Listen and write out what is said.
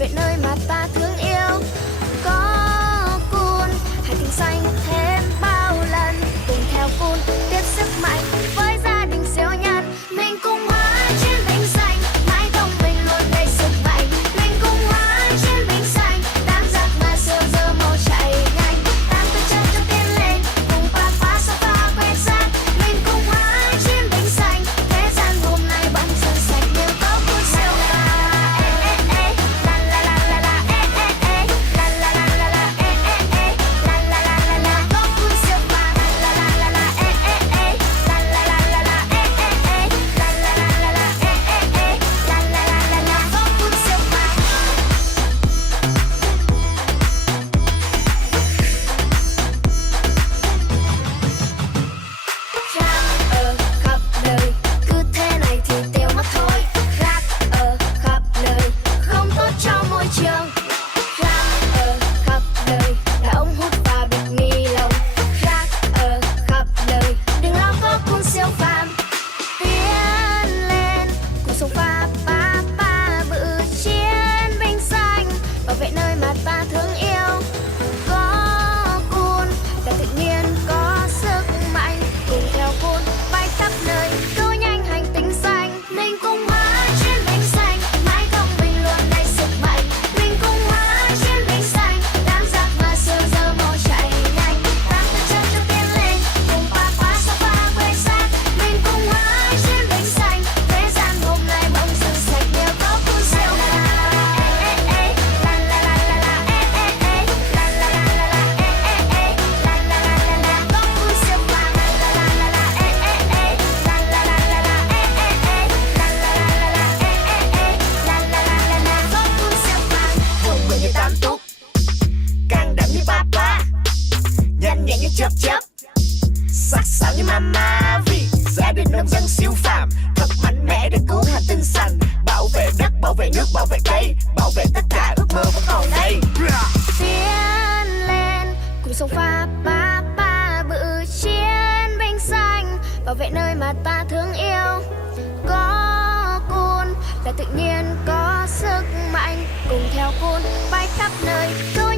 vệ nơi mà ta thương yêu. Có cun hành tinh xanh thêm bao lần, cùng theo cun tiếp sức mạnh với gia đình siêu nhân. Mình cùng hóa chiến binh xanh, mãi không mình luôn đầy sức mạnh. Mình cùng hóa chiến binh xanh, đám giặc mà siêu giờ mau chạy nhanh. Tam tư chân cho tiến lên, cùng papa sofa quét sạch. Mình cùng hóa chiến binh xanh, thế gian hôm nay bỗng dưng sạch nhờ có cun siêu nhân. La la la la la, la la la la la, la la la la, có cun siêu nhân. La la la la, la la la la, la la la la, la la la la, có cun siêu nhân. Rác ở khắp nơi, cứ thế này thì tiêu mất thôi. Rác ở khắp nơi, không tốt cho môi trường. Rác ở khắp nơi, là ống hút và bịch ni lông. Rác ở khắp nơi, đừng lo có cun siêu phàm. Tiến lên, cùng sông pha pa pa bự chiến binh xanh, bảo vệ nơi mà ta thương yêu. Có cun là tự nhiên có sức mạnh, cùng theo cun bay khắp nơi cứu nhanh hành tinh xanh. Mình cùng hóa chiến binh xanh, mãi không mình luôn đầy sức mạnh. Mình cùng hóa chiến binh xanh, đám giặc mà siêu giờ mau chạy nhanh. Tam tư chân cho tiến lên, cùng papa sofa quét sạch. Mình cùng hóa chiến binh xanh, thế gian hôm nay bỗng dưng sạch nhờ có cun siêu nhân. La la la la la, la la la la la, la la la la, có cun siêu nhân. La la la la la, la la la la la, la la la la, có cun siêu nhân. Thông minh như tam túc, can đảm như papa, nhanh nhẹn như chớp chớp, sắc sảo như mama. Vì gia đình nông dân siêu phàm, thật mạnh mẽ để cứu hành tinh xanh. Bảo vệ đất, bảo vệ nước, bảo vệ cây, bảo vệ tất cả ước mơ vẫn còn đây. Tiến lên, cùng sông pha pa pa bự chiến binh xanh, bảo vệ nơi mà ta thương yêu. Có cun là tự nhiên có sức mạnh, cùng theo cun bay khắp nơi cứu